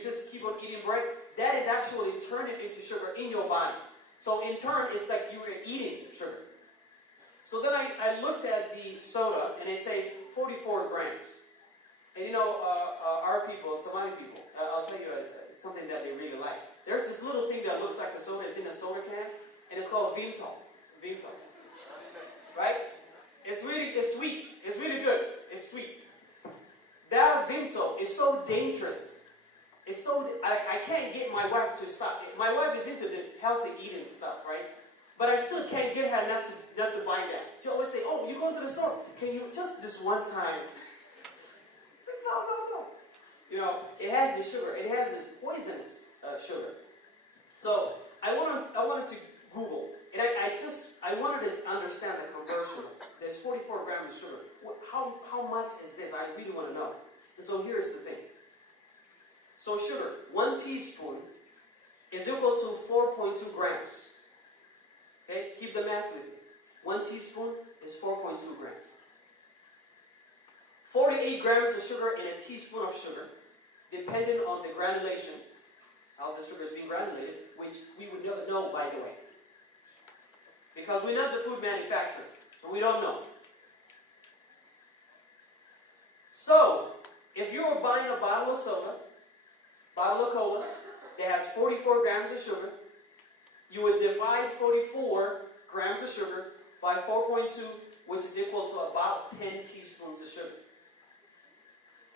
just keep on eating bread, that is actually turning into sugar in your body. So in turn, it's like you're eating sugar. So then I looked at the soda, and it says 44 grams. And you know, our people, Somali people, I'll tell you something that they really like. There's this little thing that looks like a soda. It's in a soda can, and it's called Vimto. Vimto. Right? It's sweet. It's really good. It's sweet. That Vimto is so dangerous. It's so, I can't get my wife to stop. My wife is into this healthy eating stuff, right? But I still can't get her not to buy that. She always say, oh, you're going to the store. Can you just this one time? No. You know, it has the sugar. It has this poisonous sugar. So I wanted to Google. And I wanted to understand the conversion. There's 44 grams of sugar. How much is this? I really want to know. And so here's the thing. So sugar, 1 teaspoon is equal to 4.2 grams. Okay, keep the math with me. 1 teaspoon is 4.2 grams. 48 grams of sugar in a teaspoon of sugar, depending on the granulation, how the sugar is being granulated, which we would never know, by the way. Because we're not the food manufacturer, so we don't know. So, if you were buying a bottle of soda, bottle of cola, that has 44 grams of sugar, you would divide 44 grams of sugar by 4.2, which is equal to about 10 teaspoons of sugar.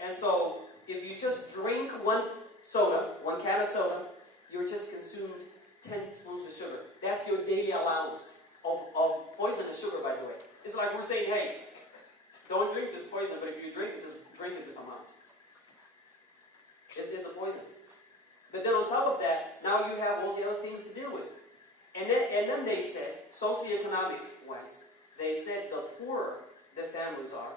And so, if you just drink one can of soda, you're just consumed 10 spoons of sugar. That's your daily allowance of poisonous sugar, by the way. It's like we're saying, hey, don't drink this poison, but if you drink it, just drink it this amount. It's a poison. But then on top of that, now you have all the other things to deal with. And then they said, socioeconomic-wise, they said the poorer the families are,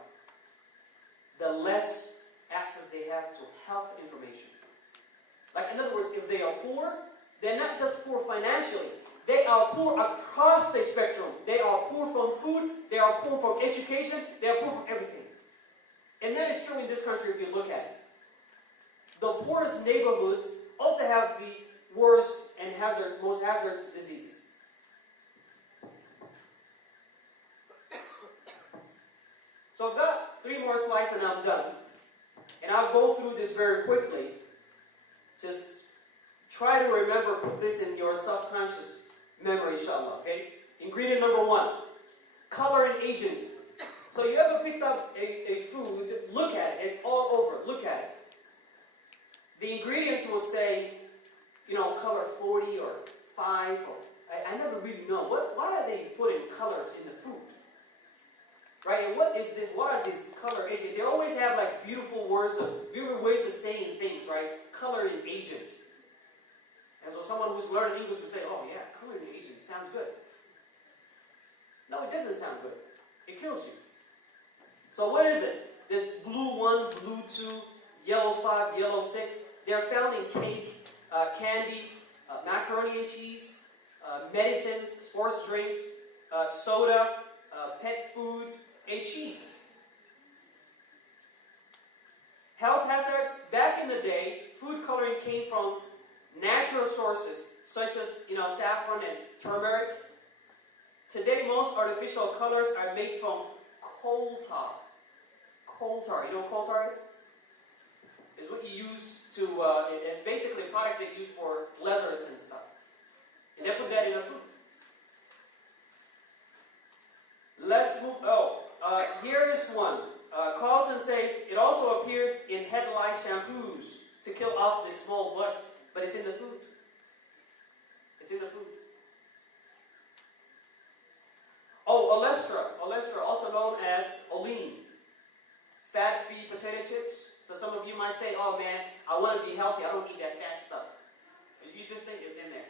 the less access they have to health information. Like, in other words, if they are poor, they're not just poor financially. They are poor across the spectrum. They are poor from food. They are poor from education. They are poor from everything. And that is true in this country if you look at it. The poorest neighborhoods also have the worst and most hazardous diseases. So I've got 3 more slides and I'm done. And I'll go through this very quickly. Just try to remember, put this in your subconscious memory, inshallah, okay? Ingredient number 1, coloring agents. So you ever picked up a food, look at it, it's all over, look at it. The ingredients will say, you know, color 40 or 5, or I never really know. Why are they putting colors in the food? Right, and what is this? What are these color agents? They always have like beautiful words, beautiful ways of saying things, right? Coloring agent. And so someone who's learning English would say, oh yeah, coloring agent, sounds good. No, it doesn't sound good. It kills you. So what is it? This blue 1, blue 2, yellow 5, yellow 6. They're found in cake, candy, macaroni and cheese, medicines, sports drinks, soda, pet food, and cheese. Health hazards. Back in the day, food coloring came from natural sources, such as saffron and turmeric. Today, most artificial colors are made from coal tar. Coal tar. You know what coal tar is? It's what you use to. It's basically a product they use for leathers and stuff. And they put that in the food. Let's move. Here is one. Carlton says it also appears in headlight shampoos to kill off the small bugs, but it's in the food. It's in the food. Oh, olestra, also known as olein, fat-free potato chips. So some of you might say, "Oh man, I want to be healthy. I don't eat that fat stuff." But you eat this thing; it's in there.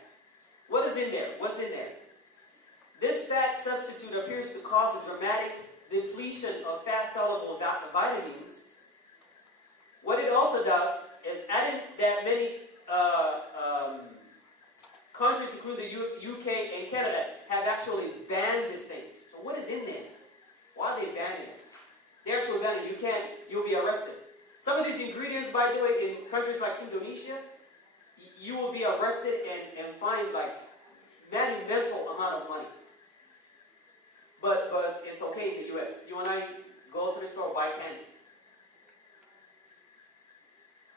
What is in there? What's in there? This fat substitute appears to cause a dramatic depletion of fat-soluble vitamins. What it also does is, adding that many countries, including the UK and Canada, have actually banned this thing. So what is in there? Why are they banning it? They're actually banning it. You'll be arrested. Some of these ingredients, by the way, in countries like Indonesia, you will be arrested and fined like monumental amount of money. But it's okay in the U.S. You and I go to the store, buy candy.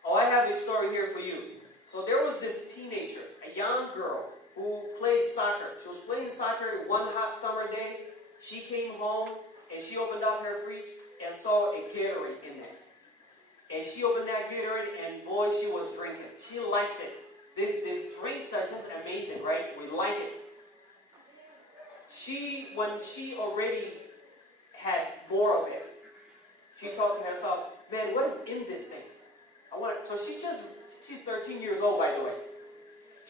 Oh, I have a story here for you. So there was this teenager, a young girl, who plays soccer. She was playing soccer one hot summer day. She came home and she opened up her fridge and saw a Gatorade in there. And she opened that Gatorade and boy, she was drinking. She likes it. These drinks are just amazing, right? We like it. When she already had more of it, she thought to herself, man, what is in this thing? So she's 13 years old, by the way.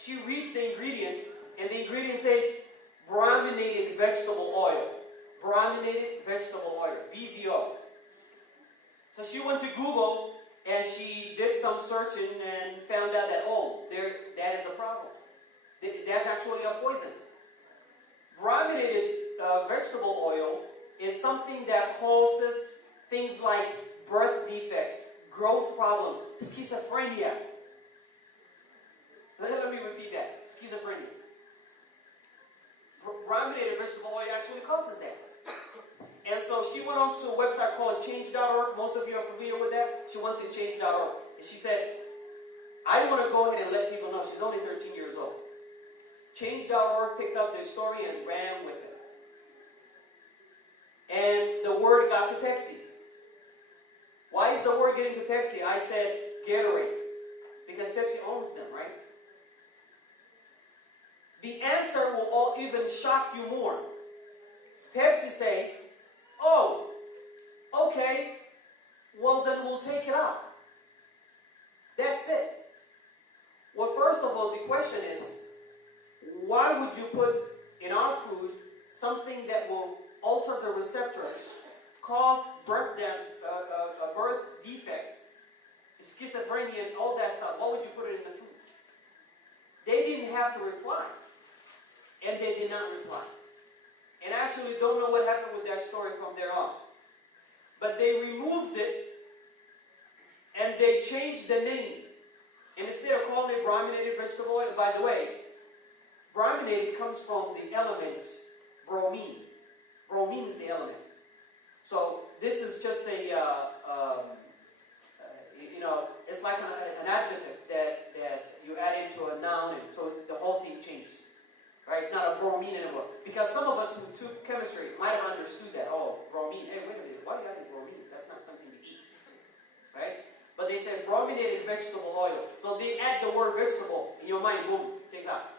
She reads the ingredient, and the ingredient says brominated vegetable oil. Brominated vegetable oil, BVO. So she went to Google, and she did some searching and found out that, that is a problem. That's actually a poison. Brominated vegetable oil is something that causes things like birth defects, growth problems, schizophrenia. Let me repeat that. Schizophrenia. Brominated vegetable oil actually causes that. And so she went on to a website called change.org. Most of you are familiar with that. She went to change.org. And she said, I want to go ahead and let people know. She's only 13 years old. Change.org picked up this story and ran with it. And the word got to Pepsi. Why is the word getting to Pepsi? I said Gatorade. Because Pepsi owns them, right? The answer will even shock you more. Pepsi says, oh, okay, well then we'll take it out. That's it. Well, first of all, the question is, why would you put in our food something that will alter the receptors, cause birth defects, schizophrenia, and all that stuff? Why would you put it in the food? They didn't have to reply. And they did not reply. And I actually don't know what happened with that story from there on. But they removed it and they changed the name. And instead of calling it brominated vegetable oil, by the way, brominated comes from the element bromine. Bromine is the element. So this is just it's like an adjective that you add into a noun, and so the whole thing changes. Right? It's not a bromine anymore. Because some of us who took chemistry might have understood that. Oh, bromine. Hey, wait a minute. Why do you have bromine? That's not something to eat. Right? But they said brominated vegetable oil. So they add the word vegetable in your mind. Boom. Takes out.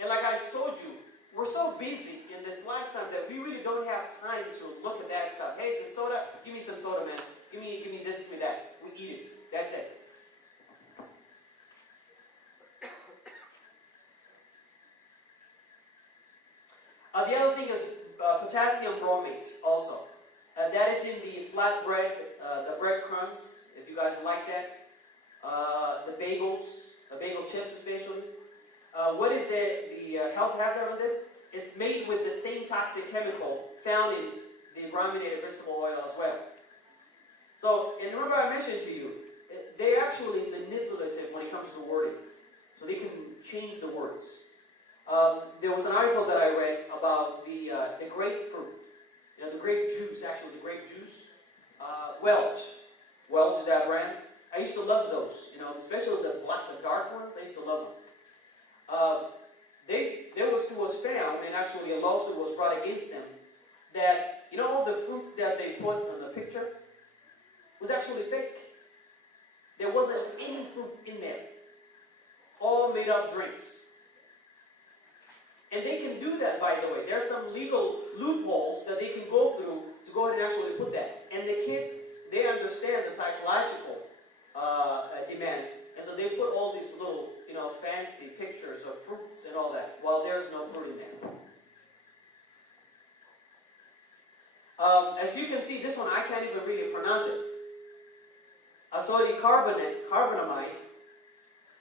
And like I told you, we're so busy in this lifetime that we really don't have time to look at that stuff. Hey, the soda, give me some soda, man. Give me this, give me that. We eat it. That's it. The other thing is potassium bromate also. That is in the flatbread, the breadcrumbs, if you guys like that. The bagels, bagel chips especially. What is the health hazard of this? It's made with the same toxic chemical found in the brominated vegetable oil as well. So, and remember I mentioned to you, they're actually manipulative when it comes to wording. So they can change the words. There was an article that I read about the grapefruit, the grape juice, actually the grape juice. Welch, that brand. I used to love those, especially the dark ones. I used to love them. It was found, and actually a lawsuit was brought against them, that all the fruits that they put on the picture was actually fake. There wasn't any fruits in there. All made up drinks. And they can do that, by the way. There are some legal loopholes that they can go through to go ahead and actually put that. And the kids, they understand the psychological demands. And so they put all these little, fancy pictures of fruits and all that, while there's no fruit in there. As you can see, this one, I can't even really pronounce it. Sodium carbonamide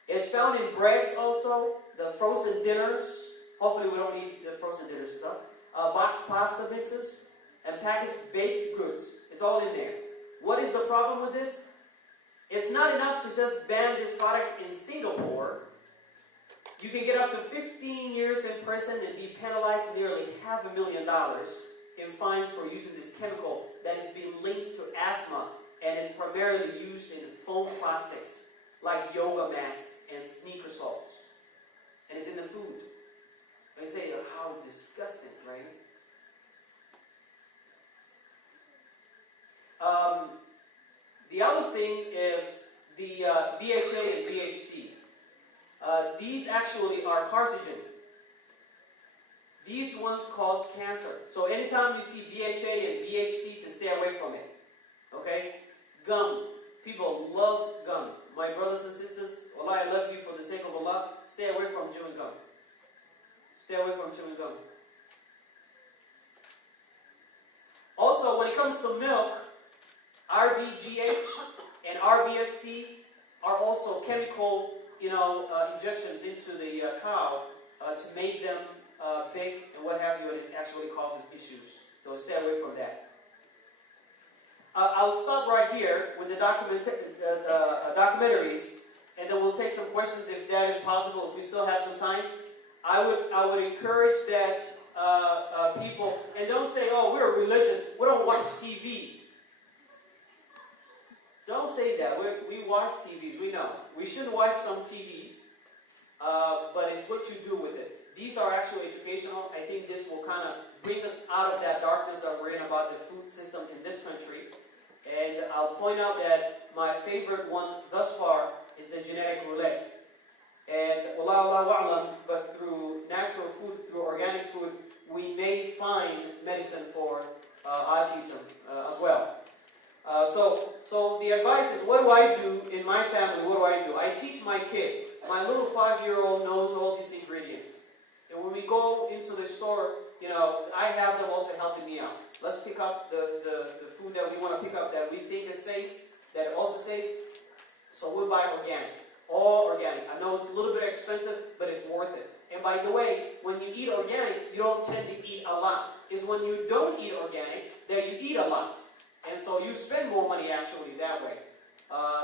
is found in breads also, the frozen dinners. Hopefully we don't eat the frozen dinners and stuff. Boxed pasta mixes and packaged baked goods. It's all in there. What is the problem with this? It's not enough to just ban this product in Singapore. You can get up to 15 years in prison and be penalized nearly $500,000 in fines for using this chemical that is being linked to asthma and is primarily used in foam plastics like yoga mats and sneaker soles. And it's in the food. They say, how disgusting, right? The other thing is the BHA and BHT. These actually are carcinogen. These ones cause cancer. So anytime you see BHA and BHT, so stay away from it. Okay? Gum. People love gum. My brothers and sisters, Allah, I love you for the sake of Allah. Stay away from chewing gum. Stay away from chewing gum. Also, when it comes to milk, RBGH and RBST are also chemical, injections into the cow to make them big and what have you, and it actually causes issues. So stay away from that. I'll stop right here with the documentaries, and then we'll take some questions if that is possible. If we still have some time, I would encourage that people, and don't say, "Oh, we're religious. We don't watch TV." Don't say that. We watch TVs. We know we should watch some TVs, but it's what you do with it. These are actually educational. I think this will kind of bring us out of that darkness that we're in about the food system in this country. And I'll point out that my favorite one thus far is the genetic roulette. And Wallahu a'lam, but through natural food, through organic food, we may find medicine for autism as well. So the advice is, what do I do in my family? What do? I teach my kids. My little 5-year-old knows all these ingredients. And when we go into the store, I have them also helping me out. Let's pick up the food that we want to pick up that we think is safe, that is also safe. So we'll buy organic. All organic. I know it's a little bit expensive, but it's worth it. And by the way, when you eat organic, you don't tend to eat a lot. It's when you don't eat organic that you eat a lot. And so you spend more money actually that way.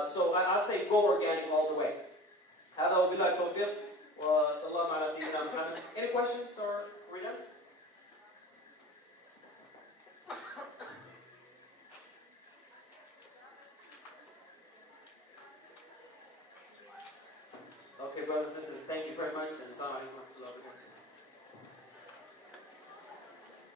So I'd say go organic all the way. هذا وبالله التوفيق وصلى الله على سيدنا محمد. Any questions or are we done? Okay, brothers and sisters, thank you very much, and assalamu alaikum wa rahmatullahi wa barakatuh.